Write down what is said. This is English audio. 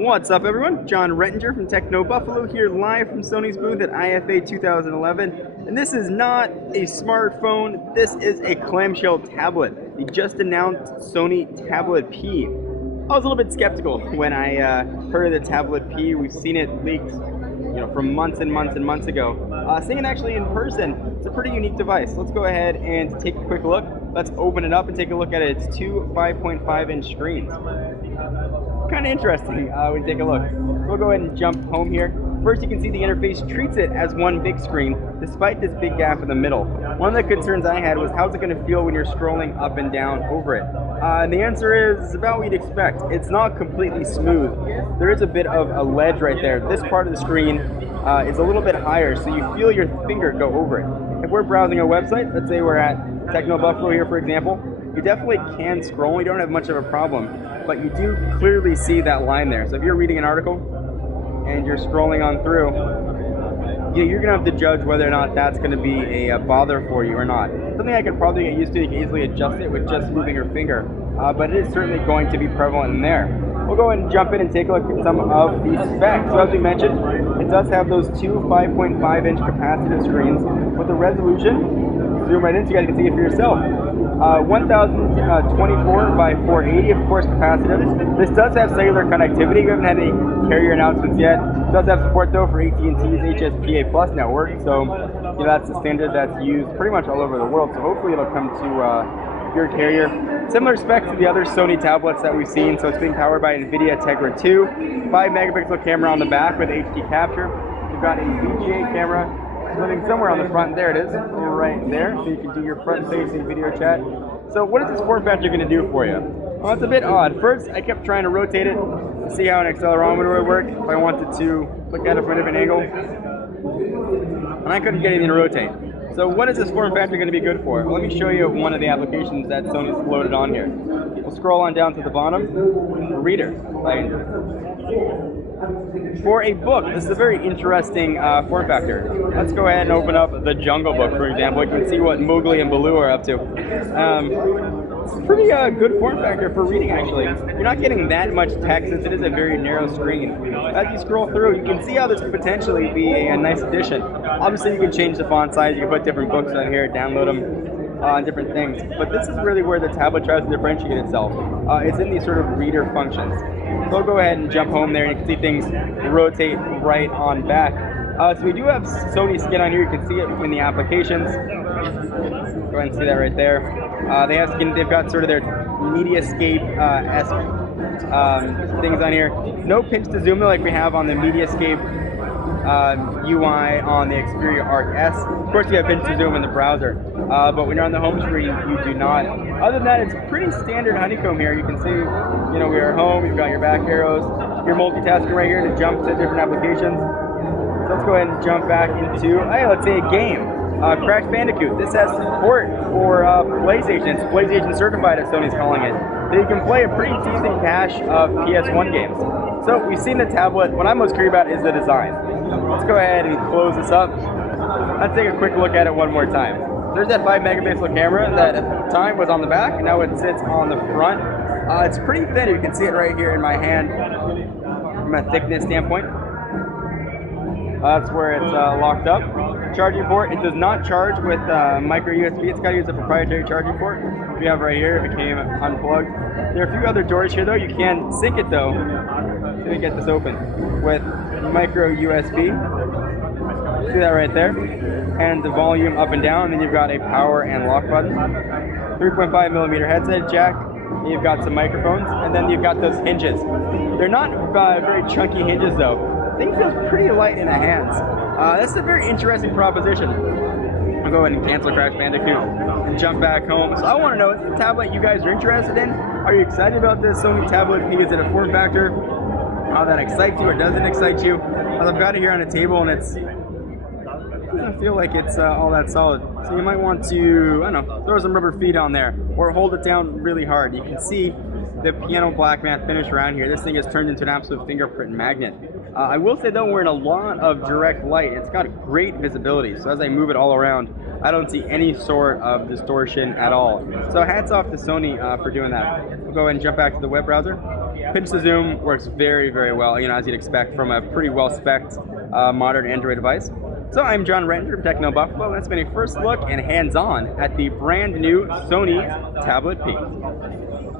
What's up, everyone? John Rettinger from Techno Buffalo here live from Sony's booth at IFA 2011. And this is not a smartphone, this is a clamshell tablet. The just announced Sony Tablet P. I was a little bit skeptical when I heard of the Tablet P. We've seen it leaked from months and months and months ago. Seeing it actually in person, it's a pretty unique device. Let's go ahead and take a quick look. Let's open it up and take a look at it. It's two 5.5-inch screens. Kind of interesting when you take a look. We'll go ahead and jump home here. First, you can see the interface treats it as one big screen, despite this big gap in the middle. One of the concerns I had was how's it going to feel when you're scrolling up and down over it? And the answer is about what you'd expect. It's not completely smooth. There is a bit of a ledge right there. This part of the screen is a little bit higher, so you feel your finger go over it. If we're browsing a website, let's say we're at Techno Buffalo here, for example, you definitely can scroll. You don't have much of a problem, but you do clearly see that line there. So if you're reading an article and you're scrolling on through, you're gonna have to judge whether or not that's gonna be a bother for you or not. Something I could probably get used to. You can easily adjust it with just moving your finger, but it is certainly going to be prevalent in there. We'll go ahead and jump in and take a look at some of the specs. So as we mentioned, it does have those two 5.5-inch capacitive screens with a resolution. Zoom right in so you guys can see it for yourself. 1024 by 480, of course, capacitive. This does have cellular connectivity. We haven't had any carrier announcements yet. It does have support though for AT&T's HSPA Plus network, so that's a standard that's used pretty much all over the world. So hopefully it'll come to your carrier. Similar specs to the other Sony tablets that we've seen. So it's being powered by NVIDIA Tegra 2, 5-megapixel camera on the back with HD capture. You've got a VGA camera living somewhere on the front. There it is, right there. So you can do your front-facing video chat. So what is this form factor going to do for you? Well, it's a bit odd. First, I kept trying to rotate it to see how an accelerometer would work if I wanted to look at it from a different angle, and I couldn't get anything to rotate. So what is this form factor going to be good for? Well, let me show you one of the applications that Sony's loaded on here. We'll scroll on down to the bottom. Reader. For a book, this is a very interesting form factor. Let's go ahead and open up the Jungle Book, for example. You can see what Mowgli and Baloo are up to. It's a pretty good form factor for reading, actually. You're not getting that much text since it is a very narrow screen. As you scroll through, you can see how this could potentially be a nice addition. Obviously, you can change the font size. You can put different books on here, download them, and different things. But this is really where the tablet tries to differentiate itself. It's in these sort of reader functions. So we'll go ahead and jump home there, and you can see things rotate right on back. So we do have Sony skin on here. You can see it in the applications. Go ahead and see that right there. They have skin. They've got sort of their Mediascape-esque things on here. No pinch to zoom like we have on the Mediascape UI on the Xperia Arc S. Of course, you have pinch to zoom in the browser, but when you're on the home screen, you do not. Other than that, it's pretty standard honeycomb here. You can see, we are home. You've got your back arrows. You're multitasking right here to jump to different applications. So let's go ahead and jump back into, let's say, a game. Crash Bandicoot. This has support for PlayStation. It's PlayStation certified, as Sony's calling it. So you can play a pretty decent cache of PS1 games. So we've seen the tablet. What I'm most curious about is the design. Let's go ahead and close this up. Let's take a quick look at it one more time. There's that 5-megapixel camera that at the time was on the back, and now it sits on the front. It's pretty thin. You can see it right here in my hand from a thickness standpoint. That's where it's locked up. Charging port, it does not charge with micro USB. It's got to use a proprietary charging port. We have right here, it became unplugged. There are a few other doors here though. You can sync it though. Let me get this open with micro USB. See that right there? And the volume up and down. And then you've got a power and lock button. 3.5mm headset jack. You've got some microphones, and then you've got those hinges. They're not very chunky hinges though. Thing feels pretty light in the hands. This is a very interesting proposition. I'll go ahead and cancel Crash Bandicoot and jump back home. So I want to know, is the tablet you guys are interested in? Are you excited about this Sony Tablet P? Is it a form factor that excites you or doesn't excite you? I've got it here on the table, and it doesn't feel like it's all that solid. So you might want to, throw some rubber feet on there or hold it down really hard. You can see the piano black matte finish around here. This thing has turned into an absolute fingerprint magnet. I will say though, we're in a lot of direct light. It's got great visibility, so as I move it all around, I don't see any sort of distortion at all. So hats off to Sony for doing that. We'll go ahead and jump back to the web browser. Pinch to zoom works very, very well, as you'd expect from a pretty well-spec'd modern Android device. So I'm John Renter from Techno Buffalo, and that's been a first look and hands-on at the brand new Sony Tablet P.